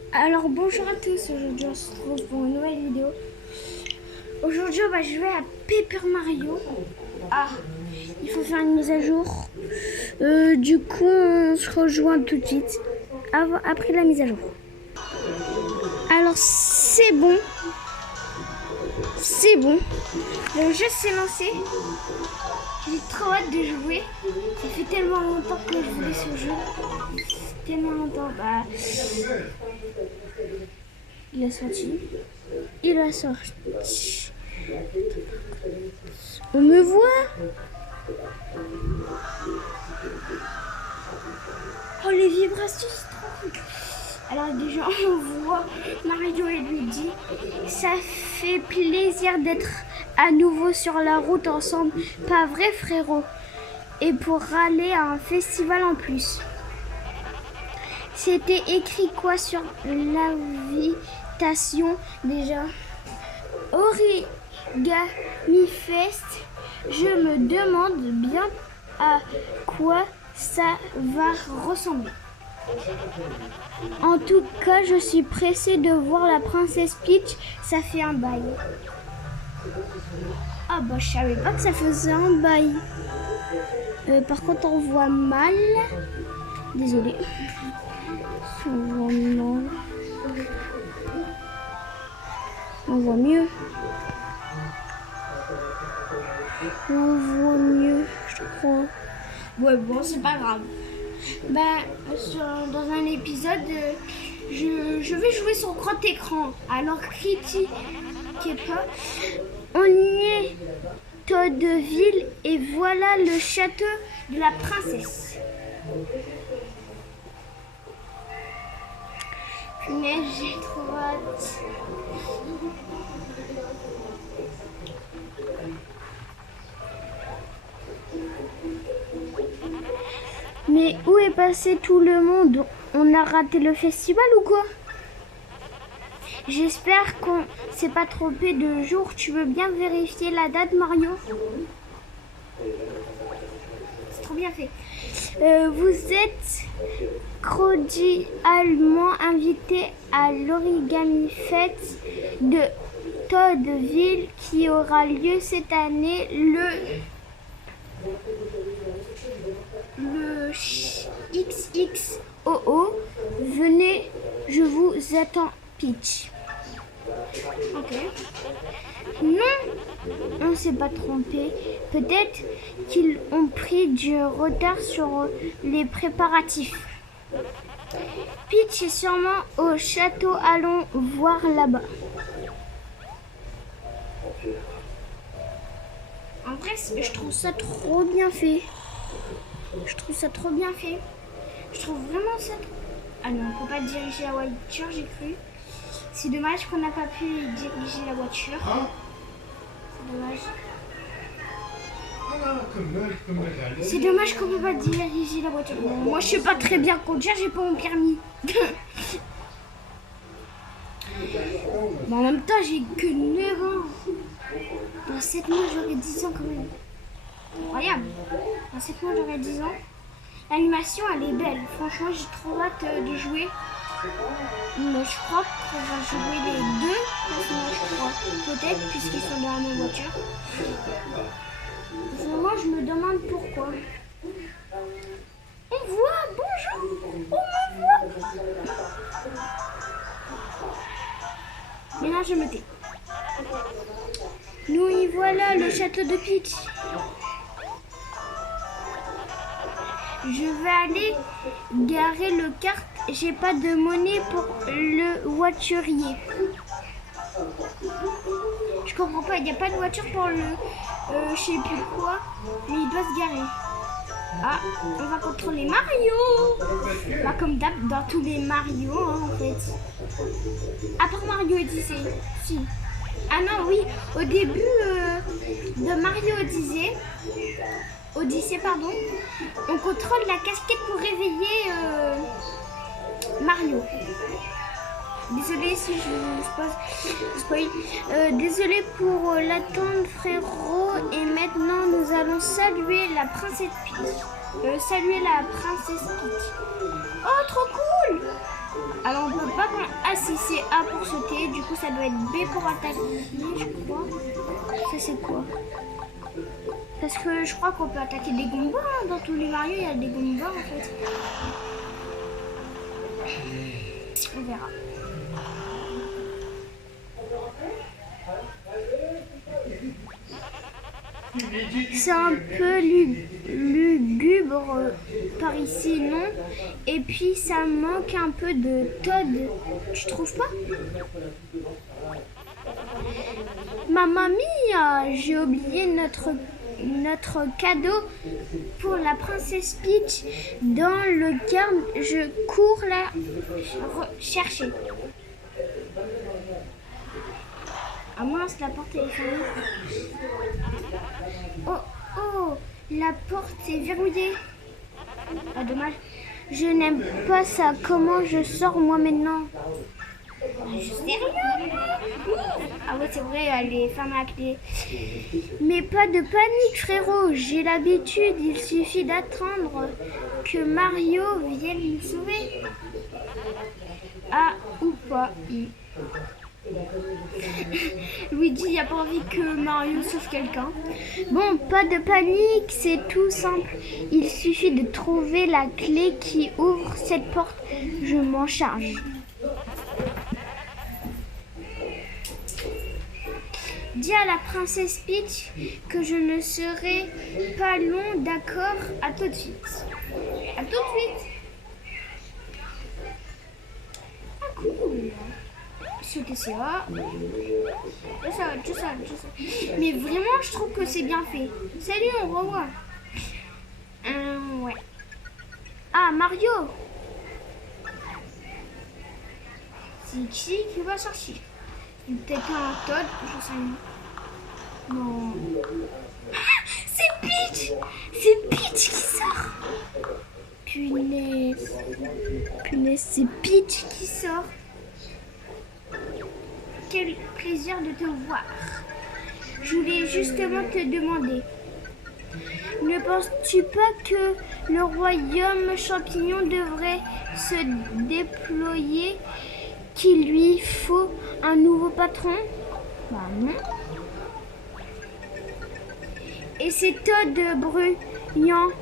Alors bonjour à tous, aujourd'hui on se retrouve pour une nouvelle vidéo. Aujourd'hui on va jouer à Paper Mario. Ah, il faut faire une mise à jour. Du coup on se rejoint tout de suite après la mise à jour. Alors c'est bon. Le jeu s'est lancé. J'ai trop hâte de jouer. Ça fait tellement longtemps que je voulais ce jeu. Tellement longtemps. Il a sorti. On me voit. Oh, les vibrations, c'est trop cool. Alors déjà, on voit Mario et Luigi. Ça fait plaisir d'être à nouveau sur la route ensemble. Pas vrai, frérot? Et pour aller à un festival en plus. C'était écrit quoi sur l'invitation déjà? Origami Fest. Je me demande bien à quoi ça va ressembler. En tout cas, je suis pressée de voir la princesse Peach. Ça fait un bail. Ah bah je savais pas que ça faisait un bail. Par contre, on voit mal. Désolée. On voit mieux. On voit mieux, je crois. Ouais, bon, c'est pas grave. Dans un épisode, je vais jouer sur grand écran. Alors, critiquez pas. On y est, Toadville, et voilà le château de la princesse. Mais j'ai trop hâte. Mais où est passé tout le monde? On a raté le festival ou quoi? J'espère qu'on s'est pas trompé de jour. Tu veux bien vérifier la date, Mario? C'est trop bien fait. Vous êtes cordialement invité à l'Origami Fest de Toadville qui aura lieu cette année le XXOO. Venez, je vous attends, Peach. Ok. Non, on s'est pas trompé. Peut-être qu'ils ont pris du retard sur les préparatifs. Peach est sûrement au château. Allons voir là-bas. En vrai, je trouve ça trop bien fait. Je trouve vraiment ça. Ah non, on peut pas diriger la voiture, j'ai cru. C'est dommage qu'on n'a pas pu diriger la voiture. C'est dommage qu'on peut pas diriger la voiture. Bon, moi, je sais pas très bien conduire, j'ai pas mon permis. Mais en même temps, j'ai que 9 ans. Dans 7 mois, j'aurai 10 ans quand même. Incroyable. Dans 7 mois, j'aurai 10 ans. L'animation, elle est belle. Franchement, j'ai trop hâte de jouer. Moi, je crois qu'on va jouer les deux personnages, je crois. Peut-être, puisqu'ils sont dans la même voiture. Vraiment, je me demande pourquoi. On voit, bonjour. On me voit. Maintenant, je me tais. Nous y voilà, le château de Peach. Je vais aller garer le kart. J'ai pas de monnaie pour le voiturier. Je comprends pas, il n'y a pas de voiture pour le... je sais plus quoi, mais il doit se garer. Ah, on va contrôler Mario. Bah, comme d'hab dans tous les Mario, hein, en fait. À part Mario Odyssey, si. Ah non, oui, au début de Mario Odyssey, pardon, on contrôle la casquette pour réveiller Mario. Désolé si je spoil. Désolé pour l'attente, frérot. Et maintenant, nous allons saluer la princesse Peach. Oh, trop cool! Alors on peut pas prendre... Ah si, c'est A pour sauter. Du coup, ça doit être B pour attaquer, je crois. Ça, c'est quoi? Parce que je crois qu'on peut attaquer des Goombas. Hein. Dans tous les Mario, il y a des Goombas, en fait. On verra. C'est un peu lugubre par ici, non? Et puis ça manque un peu de Toad. Tu trouves pas? Mamma mia, j'ai oublié notre cadeau pour la princesse Peach dans le garde. Je cours la chercher. Ah mince, la porte est fermée. Oh, la porte est verrouillée. Ah dommage. Je n'aime pas ça. Comment je sors moi maintenant? Je sais rien. Ah ouais, c'est vrai, elle est fermée à clé. Mais pas de panique, frérot. J'ai l'habitude. Il suffit d'attendre que Mario vienne nous sauver. Ah, ou pas. Luigi n'a pas envie que Mario sauve quelqu'un. Bon, pas de panique, c'est tout simple. Il suffit de trouver la clé qui ouvre cette porte. Je m'en charge. Dis à la princesse Peach que je ne serai pas long, d'accord? À tout de suite. À tout de suite. Ah, cool. Sauter ça. Ça. Mais vraiment, je trouve que c'est bien fait. Salut, on revoit. Ouais. Ah, Mario. C'est qui va sortir? Peut-être un Toad, je sais pas. Non. Ah, c'est Peach! C'est Peach qui sort! Punaise, c'est Peach qui sort. Quel plaisir de te voir. Je voulais justement te demander. Ne penses-tu pas que le royaume champignon devrait se déployer, qu'il lui faut un nouveau patron? Bah non. Et ces Toads bruyants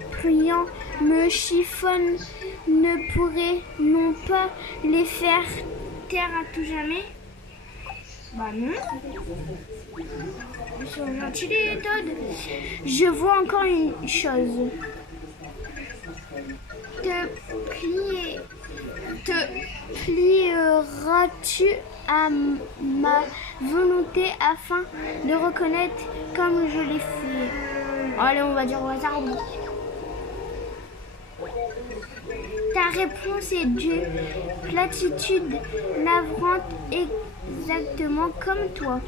me chiffonnent, ne pourrait non pas les faire taire à tout jamais? Bah non. Ils sont gentils les Toads. Je vois encore une chose. Te plieras-tu à ma volonté afin de reconnaître comme je l'ai fait? Allez, on va dire au hasard. Ta réponse est d'une platitude navrante, exactement comme toi.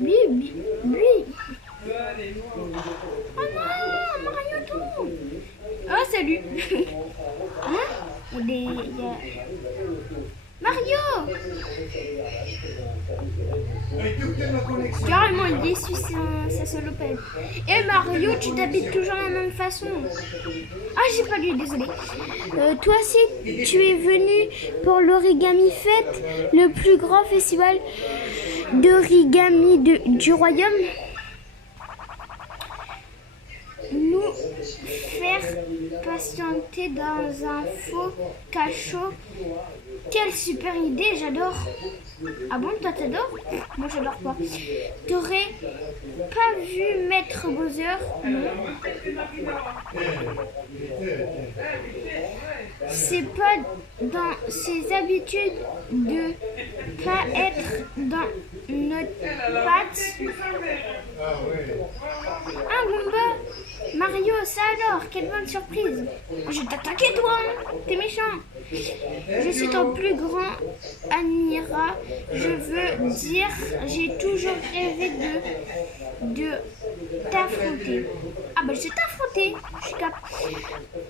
Oui. Oh non, Mario tout. Oh, salut. Hein? Mario! Carrément, il essuie sa salopette. Et Mario, tu t'habites toujours de la même façon. Ah, j'ai pas lu, désolé. Toi aussi, tu es venu pour l'Origami Fête, le plus grand festival d'origami du royaume. Nous faire patienter dans un faux cachot. Quelle super idée, j'adore. Ah bon, toi t'adores? Moi j'adore pas. T'aurais pas vu Maître Bowser? Non. C'est pas dans ses habitudes de pas être dans notre patte. Un Goomba? Mario, ça alors, quelle bonne surprise. Je vais t'attaquer toi, hein. T'es méchant. Je suis ton plus grand admirat. Je veux dire, j'ai toujours rêvé de t'affronter. Ah bah je vais t'affronter. Je suis cap.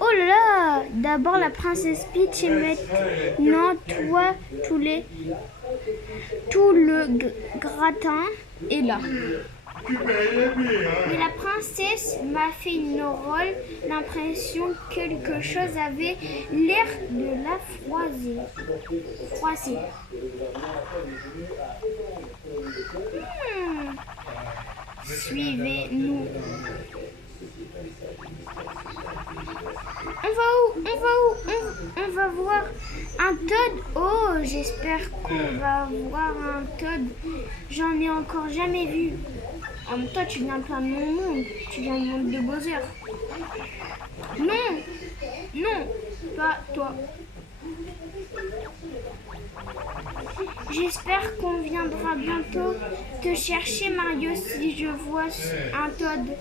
Oh là là, d'abord la princesse Peach et maintenant toi, tout le gratin est là. Mais la princesse m'a fait une rôle, l'impression que quelque chose avait l'air de la froisser. Suivez-nous. On va voir un Toad. Oh, j'espère qu'on va voir un Toad. J'en ai encore jamais vu. En même temps, tu viens pas de mon monde. Tu viens du monde de Bowser. Non, pas toi. J'espère qu'on viendra bientôt te chercher, Mario. Si je vois un Toad,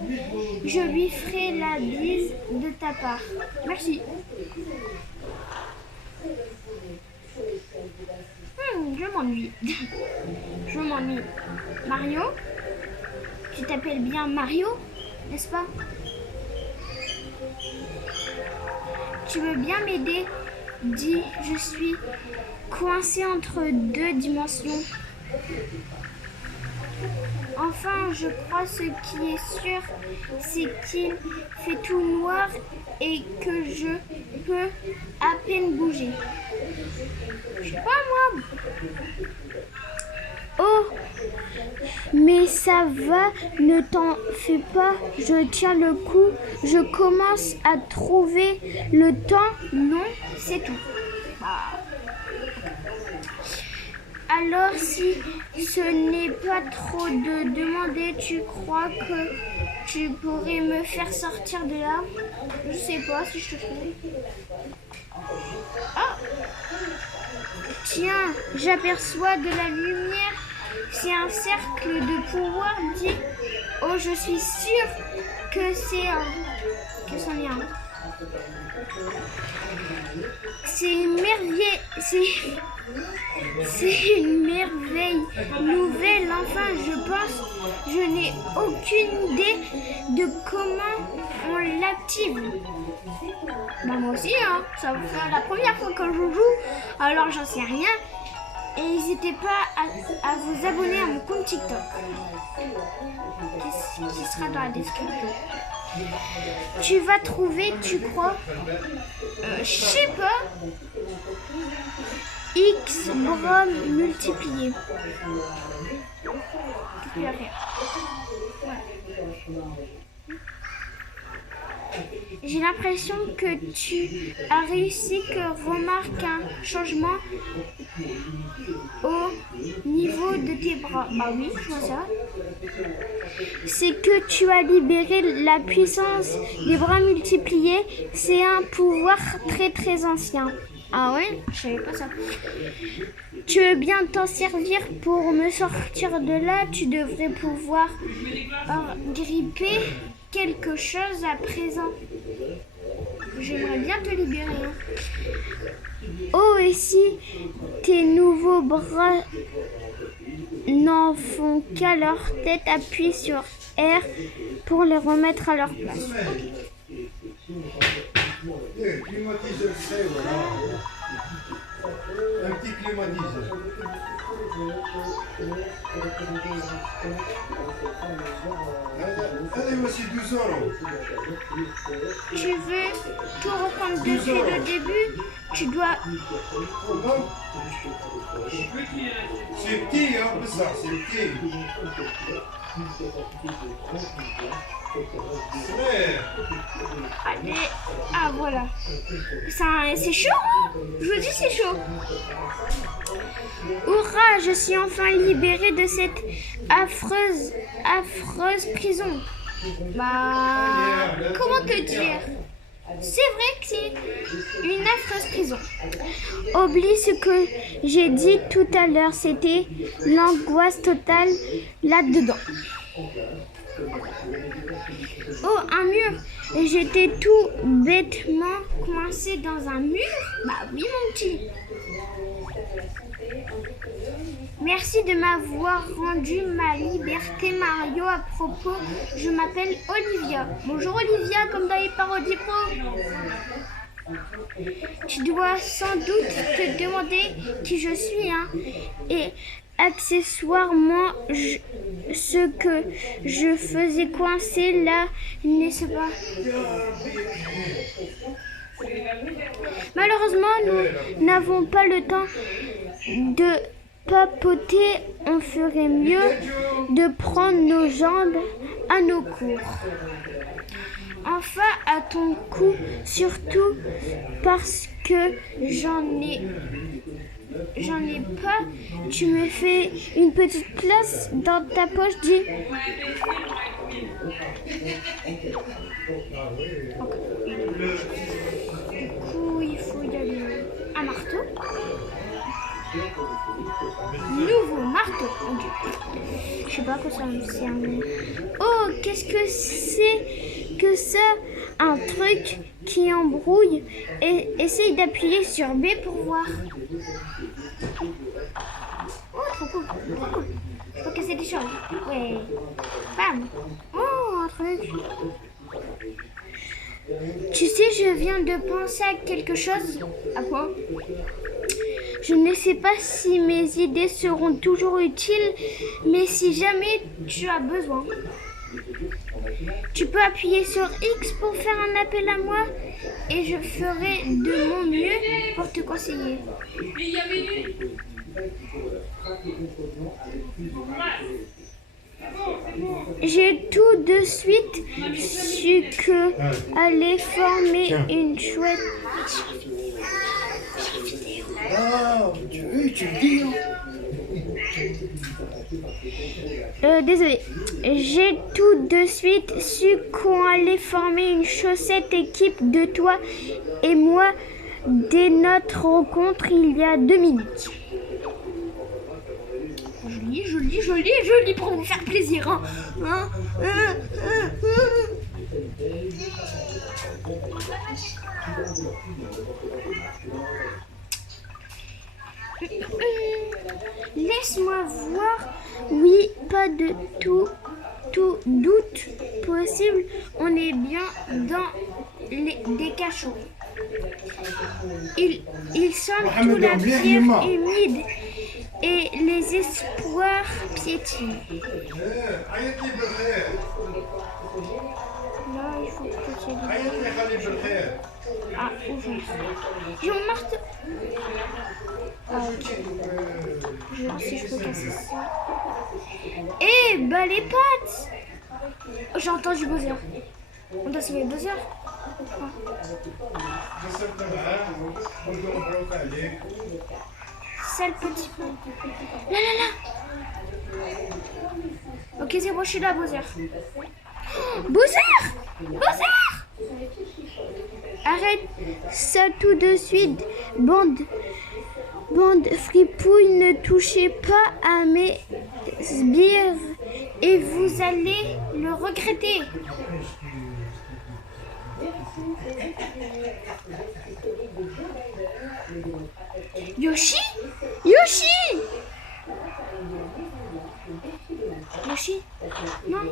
je lui ferai la bise de ta part. Merci. Je m'ennuie. Je m'ennuie. Mario? Tu t'appelles bien Mario, n'est-ce pas? Tu veux bien m'aider? Dis, je suis coincé entre deux dimensions. Enfin, je crois ce qui est sûr, c'est qu'il fait tout noir et que je peux à peine bouger. Je sais pas moi. Oh, mais ça va, ne t'en fais pas, je tiens le coup, je commence à trouver le temps. Non, c'est tout. Alors, si ce n'est pas trop de demander, tu crois que tu pourrais me faire sortir de là? Je sais pas si je te trouve. Ah! Tiens, j'aperçois de la lumière. C'est un cercle de pouvoir. Dit. Oh, je suis sûre que c'en est un. C'est une merveille nouvelle. Enfin, je pense, je n'ai aucune idée de comment on l'active. Bah, moi aussi, hein. Ça va faire la première fois que je joue, alors j'en sais rien. Et n'hésitez pas à vous abonner à mon compte TikTok, qui sera dans la description. Tu vas trouver, tu crois? Je sais pas. X bras multiplié. J'ai l'impression que tu as réussi, que remarque un changement au niveau de tes bras. Bah oui, je vois ça. C'est que tu as libéré la puissance des bras multipliés. C'est un pouvoir très très ancien. Ah ouais? Je savais pas ça. Tu veux bien t'en servir pour me sortir de là? Tu devrais pouvoir gripper quelque chose à présent. J'aimerais bien te libérer. Oh, et si tes nouveaux bras n'en font qu'à leur tête, appuie sur R pour les remettre à leur place. Un petit climatiseur. Allez, voici 12 €. Tu veux tout reprendre depuis le début? Tu dois... C'est petit, hein, ça, c'est petit. Allez, ah voilà. C'est chaud, hein? Je vous dis, c'est chaud. Hurrah, je suis enfin libérée de cette affreuse prison. Bah, comment te dire? C'est vrai que c'est une affreuse prison. Oublie ce que j'ai dit tout à l'heure, c'était l'angoisse totale là-dedans. Oh, un mur! Et j'étais tout bêtement coincé dans un mur? Bah oui, mon petit. Merci de m'avoir rendu ma liberté, Mario. À propos, je m'appelle Olivia. Bonjour Olivia, comme dans les parodies pro. Tu dois sans doute te demander qui je suis, hein? Et accessoirement ce que je faisais coincer là, n'est-ce pas? Malheureusement, nous n'avons pas le temps de papoter. On ferait mieux de prendre nos jambes à nos cours. Enfin, à ton cou, surtout parce que j'en ai pas. Tu me fais une petite place dans ta poche, dis. Du coup, il faut y aller. Un marteau. Nouveau marteau. Okay. Je sais pas quoi ça me sert. Oh, qu'est-ce que c'est que ça? Un truc qui embrouille. Et essaye d'appuyer sur B pour voir. Oh, trop cool. Trop cool. Faut casser des choses. Ouais. Bam. Oh, un truc. Tu sais, je viens de penser à quelque chose. À quoi? Je ne sais pas si mes idées seront toujours utiles, mais si jamais tu as besoin, tu peux appuyer sur X pour faire un appel à moi et je ferai de mon mieux pour te conseiller. J'ai tout de suite su que allait former une chouette. Ah, tu le dis. Désolé. J'ai tout de suite su qu'on allait former une chaussette équipe de toi et moi dès notre rencontre il y a 2 minutes. Je lis pour vous faire plaisir. Hein. Laisse-moi voir. Oui, pas de tout doute possible. On est bien dans des cachots. Il sent tout la pierre humide et les espoirs piétinent. Là, il faut que Ah, ouvrir. J'ai mon marteau. Ah, ok. Je vais voir si je peux casser ça. Eh, bah les pattes! Oh, j'ai entendu buzzer. On doit sauver le buzzer. C'est le petit peu. Là. Ok, c'est bon, je suis là, buzzer. Buzzer! Arrête ça tout de suite, bande fripouille, ne touchez pas à mes sbires et vous allez le regretter. Yoshi? Non,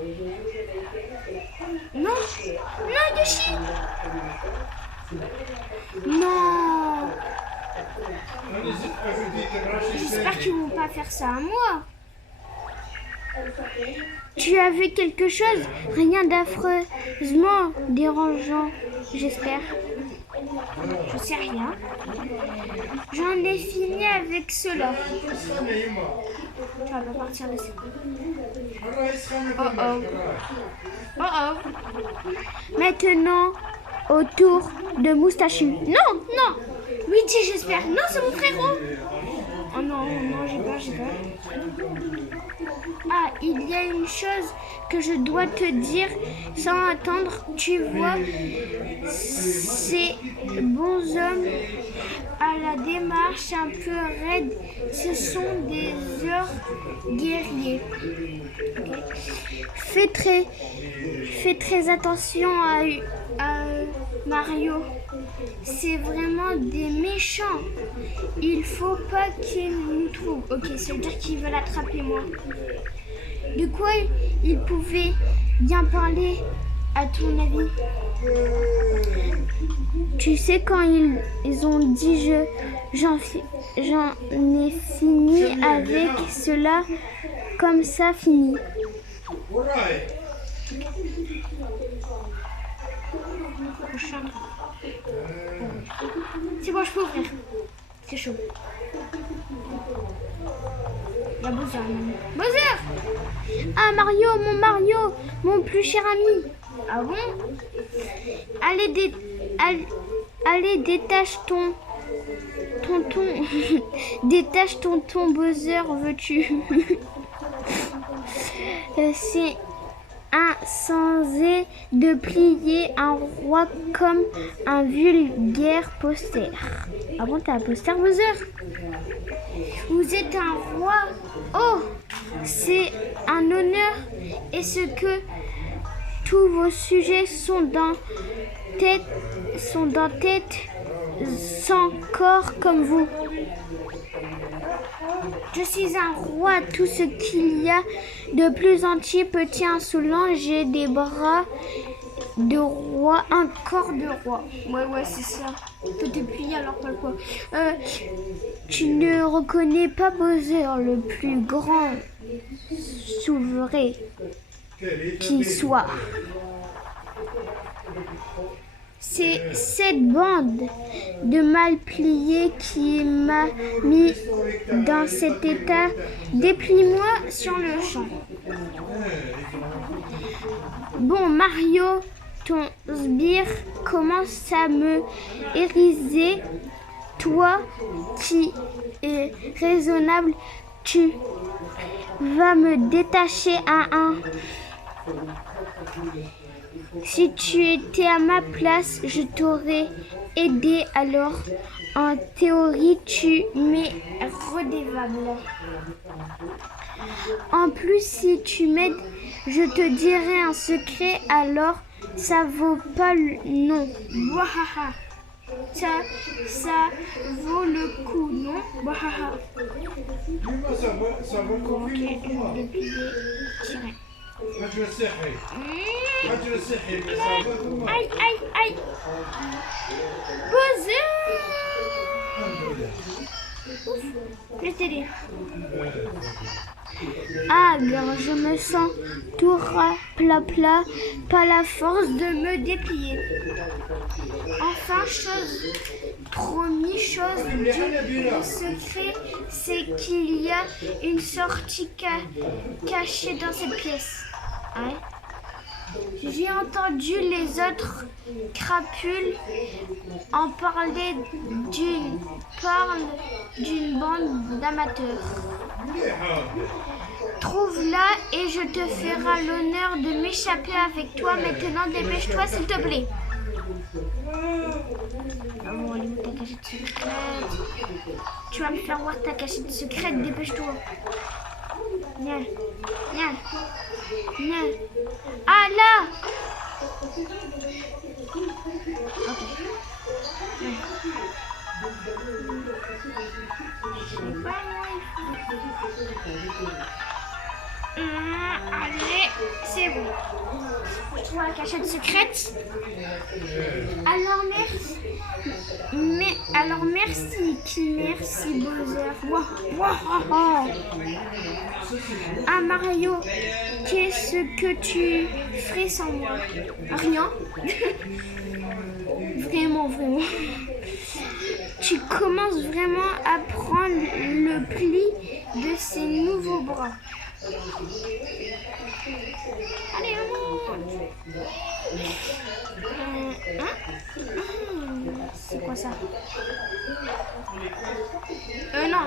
Yoshi. Non. J'espère qu'ils vont pas faire ça à moi. Tu as vu quelque chose? Rien d'affreusement dérangeant, j'espère. Je sais rien. J'en ai fini avec cela. Tu vas pas partir de ça. Oh. Maintenant, au tour de Moustachu. Non. Luigi, j'espère. Non, c'est mon frérot. Oh non, j'ai peur. Ah, il y a une chose que je dois te dire sans attendre. Tu vois, ces bons hommes à la démarche un peu raide, ce sont des guerriers. Okay. Fais très attention à Mario. C'est vraiment des méchants. Il faut pas qu'ils nous trouvent. Ok, ça veut dire qu'ils veulent attraper moi. De quoi ils pouvaient bien parler, à ton avis? Tu sais, quand ils ont dit j'en ai fini avec cela, comme ça fini. Alright. C'est bon, je peux ouvrir. C'est chaud. Il y a Bowser. Bowser! Ah, Mario, mon plus cher ami. Ah bon? Allez, détache ton détache ton Bowser, veux-tu? C'est insensé de plier un roi comme un vulgaire poster. Ah bon, t'as un poster, Bowser? Vous êtes un roi. Oh, c'est un honneur. Est-ce que tous vos sujets sont dans tête sans corps comme vous? Je suis un roi, tout ce qu'il y a de plus entier, petit, insolent. J'ai des bras de roi, un corps de roi. Ouais, c'est ça. Tout est plié alors pas quoi. Tu ne reconnais pas Bowser, le plus grand souverain qui soit. C'est cette bande de mal pliés qui m'a mis dans cet état. Déplie-moi sur le champ. Bon, Mario, ton sbire commence à me hérisser. Toi qui es raisonnable, tu vas me détacher à un. Si tu étais à ma place, je t'aurais aidé. Alors, en théorie, tu m'es redevable. En plus, si tu m'aides, je te dirai un secret. Alors, ça vaut pas le nom. Wahaha. Ça vaut le coup, non? Wahaha. Dis-moi, ça va confier pour toi. Tirer. رجل السحري رجل السحري بيصابك Aïe. Bowser. Je t'ai dit. Ah, je me sens tout plat, pas la force de me déplier. Enfin, chose du secret, c'est qu'il y a une sortie cachée dans cette pièce. Ouais. J'ai entendu les autres crapules en parler d'une bande d'amateurs. Trouve-la et je te ferai l'honneur de m'échapper avec toi. Maintenant, dépêche-toi, s'il te plaît. Ah bon, elle est où ta cachette secrète? Tu vas me faire voir ta cachette secrète, dépêche-toi. Viens. Ah là! Ok. Je sais pas allez, c'est bon. Je trouve la cachette secrète. Alors merci Bowser. Wow. Ah Mario, qu'est-ce que tu ferais sans moi? Rien. Vraiment. Tu commences vraiment à prendre le pli de ces nouveaux bras. Allez, c'est quoi ça? Non,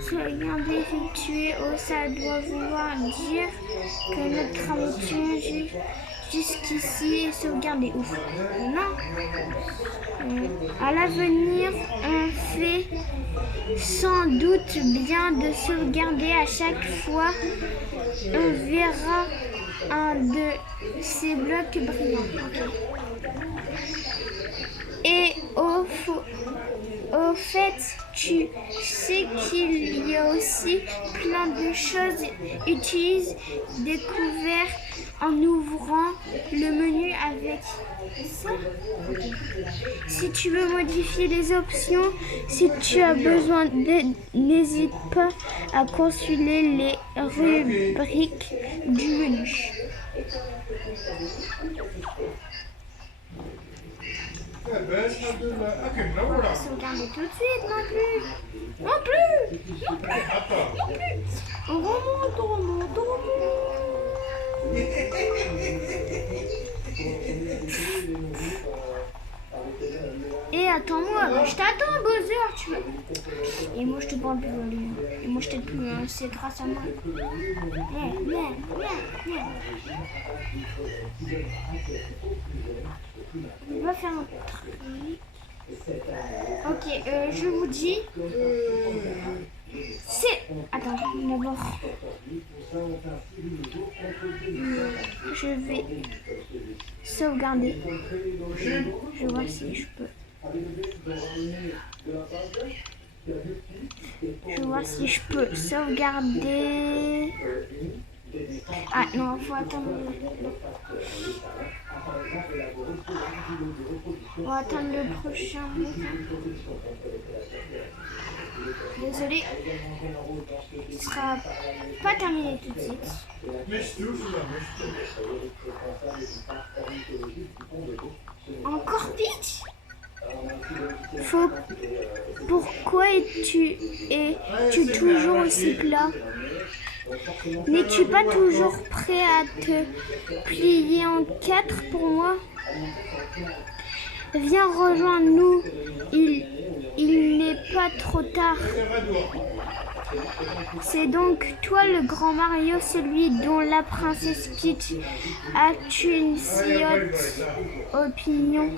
c'est rien d'effectué. Oh, ça doit vouloir dire que notre aventure jusqu'ici est sauvegardée. Ouf. Non. À l'avenir, on fait sans doute bien de sauvegarder à chaque fois. On verra un de ces blocs brillants. Et au fait, tu sais qu'il y a aussi plein de choses utiles découvertes en ouvrant le menu avec ça. Si tu veux modifier les options, si tu as besoin d'aide, n'hésite pas à consulter les rubriques du menu. Eh ben, ça de la... Ah, que non, voilà. Sauvegarder tout de suite, non plus. Non plus. Non plus. Attends. Non plus. On remonte, on remonte, on remonte. Et attends-moi, je t'attends, Bowser, tu vois. Et moi, je te parle plus, lui. Et moi, je t'aide plus, hein. C'est grâce à moi. Viens. On va faire un truc. Ok, je vous dis. C'est... Attends, d'abord. Je vais sauvegarder. Je vois si je peux. Je vois si je peux sauvegarder. Ah non, faut attendre. On va attendre le prochain. Désolé, ce sera pas terminé tout de suite. Encore Peach? Pourquoi es-tu toujours aussi plat? N'es-tu pas toujours prêt à te plier en quatre pour moi? Viens rejoindre-nous, il n'est pas trop tard. C'est donc toi le grand Mario, celui dont la princesse Peach a-tu une si haute opinion?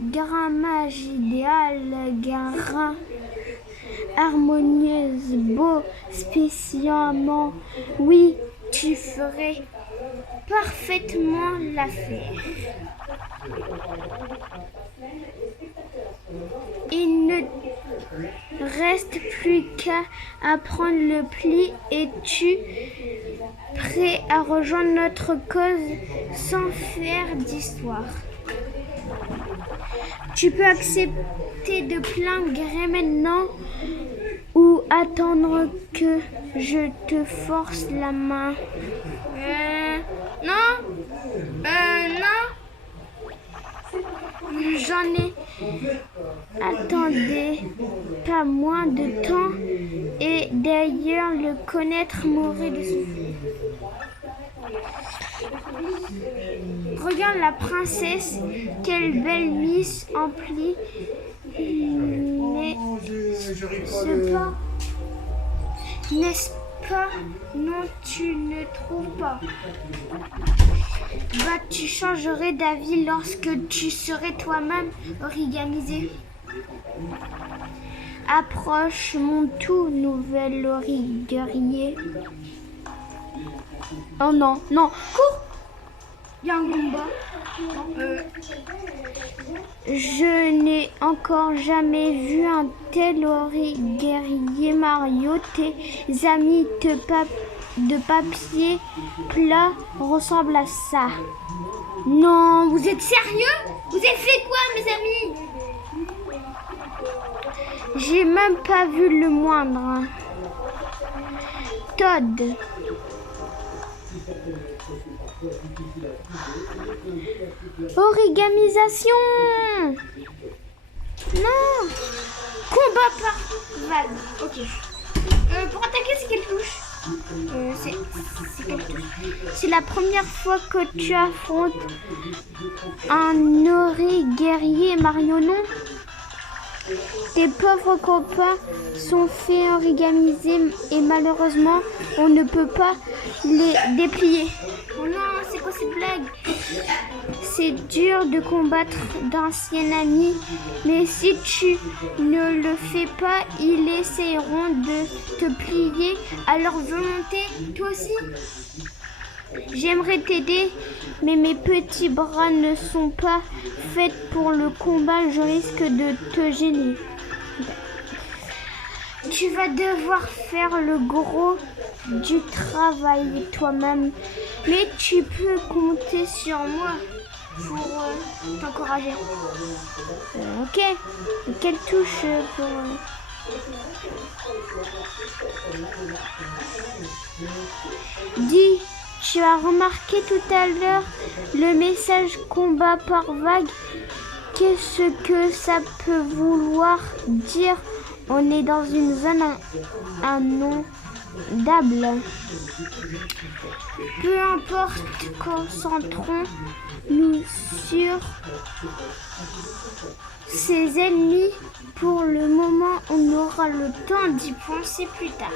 Grammage idéal, grain harmonieuse, beau, spécialement. Oui, tu ferais parfaitement l'affaire. Il ne reste plus qu'à apprendre le pli. Es-tu prêt à rejoindre notre cause sans faire d'histoire? Tu peux accepter de plein gré maintenant ou attendre que je te force la main. Non. J'en ai attendais pas moins de temps et d'ailleurs le connaître m'aurait déçu. Regarde la princesse, quelle belle miss emplie. N'est-ce pas? Non, tu ne trouves pas. Bah, tu changerais d'avis lorsque tu serais toi-même origamisé. Approche mon tout nouvel guerrier. Oh non, cours! Il y a un combat. Je n'ai encore jamais vu un tel guerrier Mario. Tes amis de papier plat ressemblent à ça. Non, vous êtes sérieux? Vous avez fait quoi, mes amis? J'ai même pas vu le moindre. Todd. Origamisation. Non. Combat par vague. Ok. Pour attaquer, c'est quelle touche? C'est quelle touche? C'est la première fois que tu affrontes un guerrier Mario, non? Tes pauvres copains sont faits origamiser et malheureusement, on ne peut pas les déplier. Oh non, c'est quoi cette blague? C'est dur de combattre d'anciens amis, mais si tu ne le fais pas, ils essaieront de te plier à leur volonté, toi aussi. J'aimerais t'aider, mais mes petits bras ne sont pas faits pour le combat, je risque de te gêner. Tu vas devoir faire le gros du travail toi-même, mais tu peux compter sur moi pour t'encourager. Ok. Et quelle touche pour... Dis, tu as remarqué tout à l'heure le message combat par vague. Qu'est-ce que ça peut vouloir dire? On est dans une zone inondable. Peu importe, concentrons-nous sur ses ennemis. Pour le moment, on aura le temps d'y penser plus tard.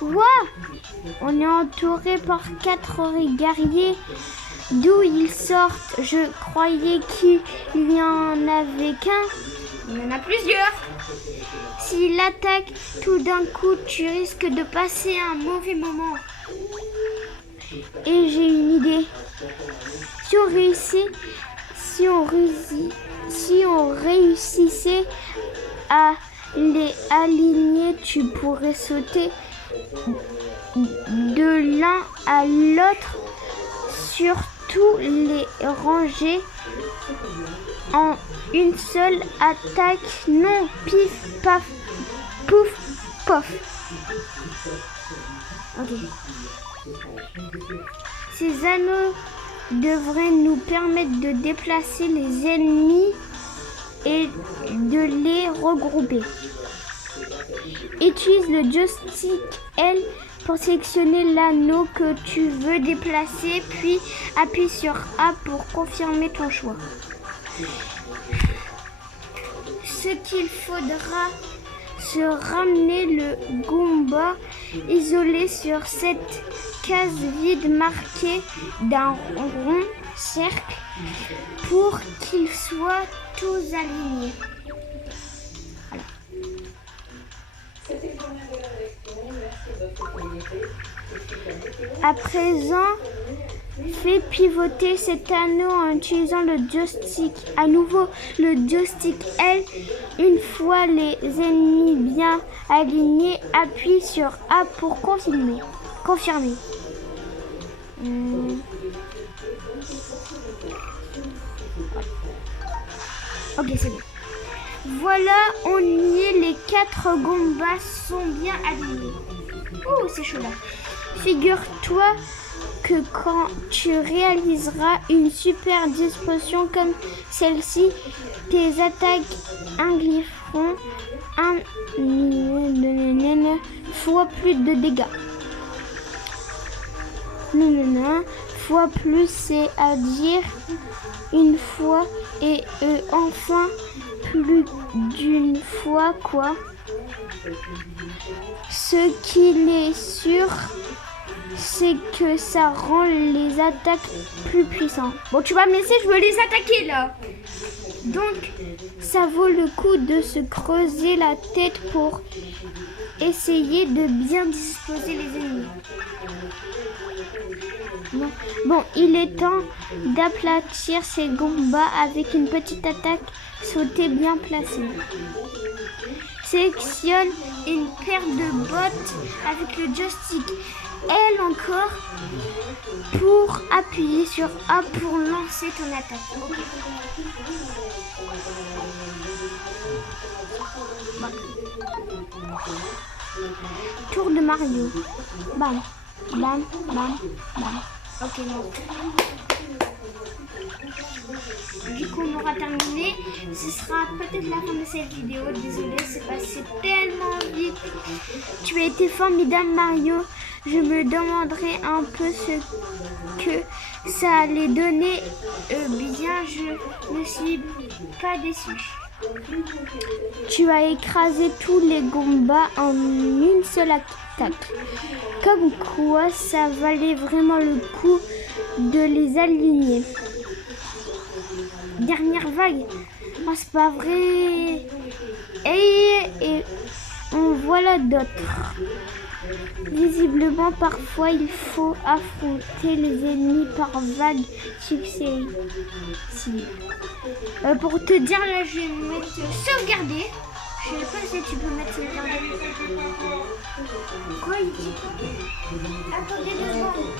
Ouah! On est entouré par 4 guerriers. D'où ils sortent? Je croyais qu'il n'y en avait qu'un. Il y en a plusieurs. S'il attaque tout d'un coup, tu risques de passer un mauvais moment. Et j'ai une idée. Si on réussissait à les aligner, tu pourrais sauter de l'un à l'autre sur tous les rangées en une seule attaque. Non, pif, paf, pouf, pof. Ok. Ces anneaux devraient nous permettre de déplacer les ennemis et de les regrouper. Utilise le joystick L pour sélectionner l'anneau que tu veux déplacer, puis appuie sur A pour confirmer ton choix. Ce qu'il faudra, se ramener le Goomba isolé sur cette case vide marquée d'un rond cercle pour qu'ils soient tous alignés. Voilà. À présent, fais pivoter cet anneau en utilisant le joystick. À nouveau, le joystick L. Une fois les ennemis bien alignés, appuie sur A pour confirmer. Ok, c'est bon. Voilà, on y est. Les 4 Goombas sont bien alignés. Oh, c'est chaud là. Figure-toi que quand tu réaliseras une super disposition comme celle-ci, tes attaques infligeront un fois plus de dégâts. Fois plus, c'est-à-dire une fois et enfin plus d'une fois quoi. Ce qu'il est sûr, c'est que ça rend les attaques plus puissantes. Bon, tu vas me laisser, je veux les attaquer là. Donc, ça vaut le coup de se creuser la tête pour essayer de bien disposer les ennemis. Bon, il est temps d'aplatir ces Goombas avec une petite attaque sautée bien placée. Sélectionne une paire de bottes avec le joystick L encore pour appuyer sur A pour lancer ton attaque. Okay. Tour de Mario. Bam, bam, bam, bam. Ok, non. Du coup, on aura terminé. Ce sera peut-être la fin de cette vidéo. Désolée, c'est passé tellement vite. Tu as été formidable, Mario. Je me demanderai un peu ce que ça allait donner. Bien, je ne suis pas déçue. Tu as écrasé tous les Goombas en une seule attaque. Comme quoi, ça valait vraiment le coup de les aligner. Dernière vague. Oh, c'est pas vrai. Et en voilà d'autres. Visiblement, parfois, il faut affronter les ennemis par vagues successives. Pour te dire, là, je vais me mettre sauvegarder. Je sais pas si tu peux mettre sauvegarder. Quoi il dit? Attendez 2 secondes.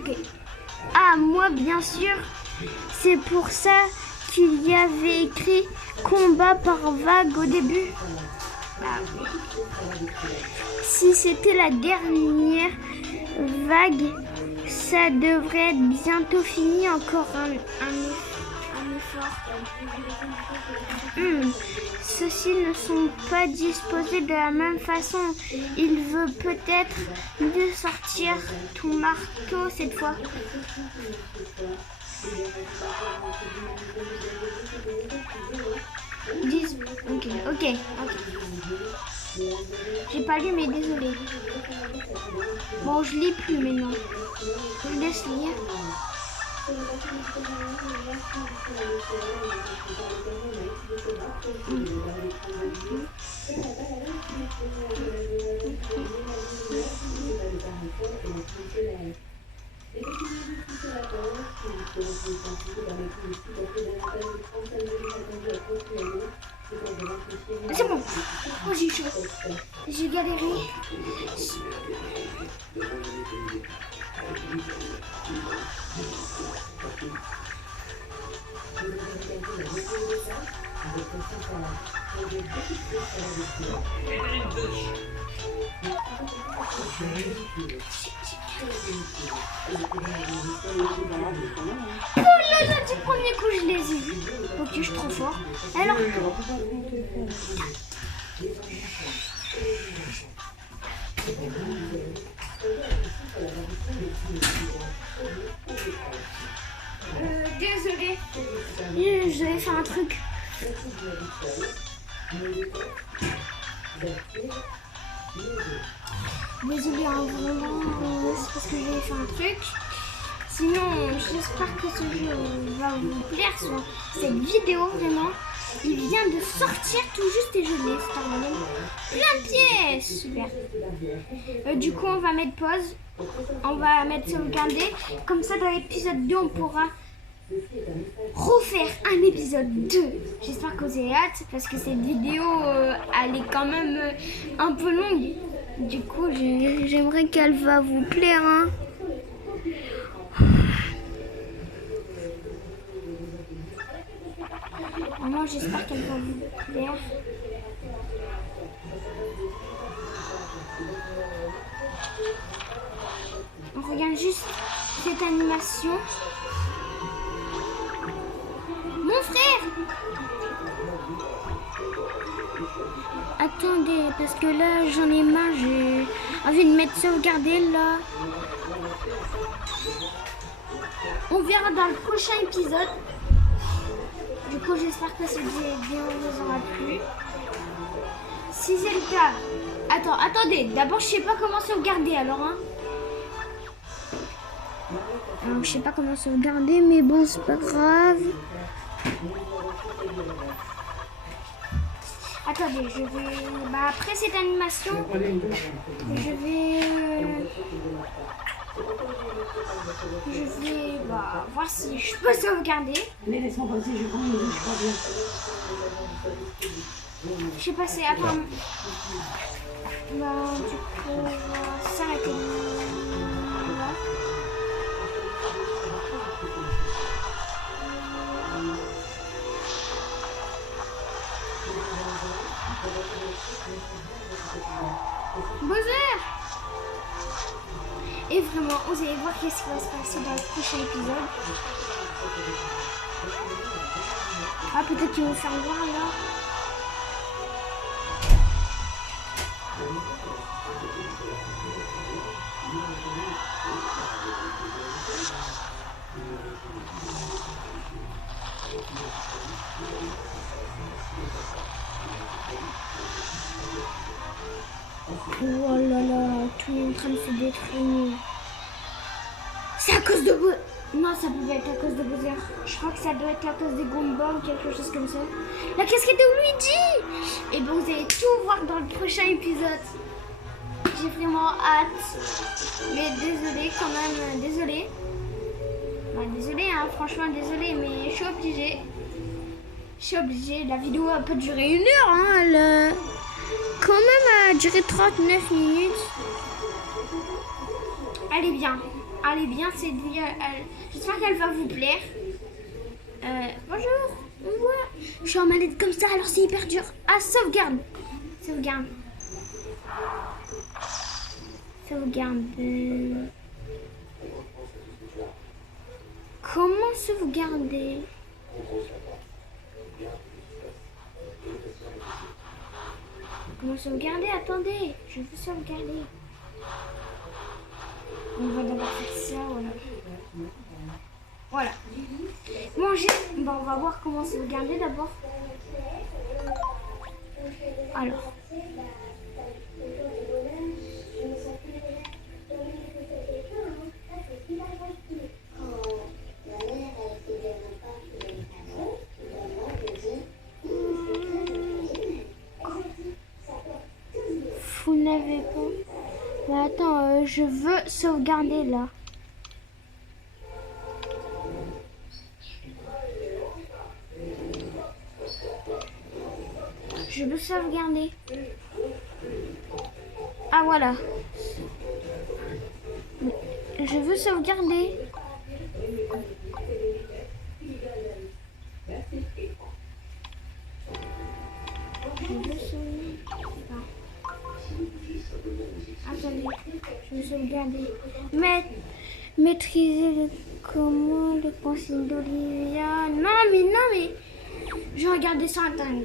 Okay. Ah, moi bien sûr, c'est pour ça qu'il y avait écrit combat par vague au début. Ah. Si c'était la dernière vague, ça devrait être bientôt fini. Encore un effort. Ceux-ci ne sont pas disposés de la même façon. Il veut peut-être mieux sortir ton marteau cette fois. Ok. J'ai pas lu mais désolé. Bon, je lis plus maintenant. Je laisse lire. C'est bon. Oh, j'ai chaud. J'ai galéré. Oh là là, du premier coup je les ai vus. Ok, je suis trop fort. Alors désolé. Je vais faire un truc. Désolé, hein, vraiment, c'est parce que j'ai fait un truc. Sinon, j'espère que ce jeu va vous plaire. Cette vidéo, vraiment, il vient de sortir tout juste et je l'ai. C'est un plein de pièces. Super. Du coup, on va mettre pause. On va mettre sauvegarder. Comme ça, dans l'épisode 2, on pourra refaire un épisode 2. J'espère que vous avez hâte parce que cette vidéo, elle est quand même un peu longue. Du coup, j'aimerais qu'elle va vous plaire. Hein. Vraiment, j'espère qu'elle va vous plaire. On regarde juste cette animation. Mon frère! Attendez, parce que là, j'en ai marre, j'ai envie de mettre sauvegarder là. On verra dans le prochain épisode. Du coup, j'espère que cette vidéo vous aura plu. Si c'est le cas... Attendez, d'abord, je sais pas comment sauvegarder alors, hein. Alors, je sais pas comment sauvegarder, mais bon, c'est pas grave. Attendez, je vais... après cette animation, je vais voir si je peux sauvegarder. Je sais pas, c'est... Attends. Du coup, on va s'arrêter là. Bonjour. Et vraiment, vous allez voir qu'est-ce qui va se passer dans le prochain épisode. Ah, peut-être qu'ils vont faire voir là. Oh là là, tout est en train de se détruire. C'est à cause de vous. Non, ça pouvait être à cause de Bowser. Je crois que ça doit être à cause des Goombas ou quelque chose comme ça. La casquette de Luigi! Et bon, vous allez tout voir dans le prochain épisode. J'ai vraiment hâte. Mais désolé quand même, désolé. Bah, désolé, hein, franchement désolé, mais je suis obligée. Je suis obligée. La vidéo a pas duré 1 heure, hein. Elle quand même a duré 39 minutes. Elle est bien. Elle est bien, c'est bien. J'espère qu'elle va vous plaire. Bonjour. Ouais. Je suis en manette comme ça, alors c'est hyper dur. Ah, sauvegarde. Sauvegarde. Sauvegarde. Comment sauvegarder? Comment sauvegarder? Attendez, je veux sauvegarder. On va d'abord faire ça, voilà. Voilà. Manger. Bon, on va voir comment sauvegarder d'abord. Alors. Vous n'avez pas... Mais attends, je veux sauvegarder là. Je veux sauvegarder. Ah voilà. Je veux sauvegarder. Attendez, je vais sauvegarder. Maîtriser les commandes, les consignes d'Olivia. Non mais, je vais regarder sur internet.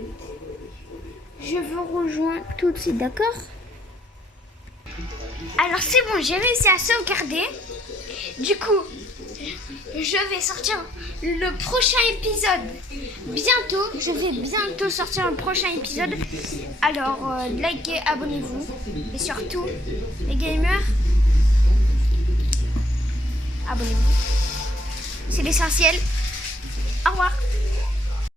Je vous rejoins tout de suite, d'accord? Alors c'est bon, j'ai réussi à sauvegarder. Du coup, je vais sortir le prochain épisode bientôt. Je vais bientôt sortir le prochain épisode. Alors, likez, abonnez-vous. Et surtout, les gamers, abonnez-vous. C'est l'essentiel. Au revoir.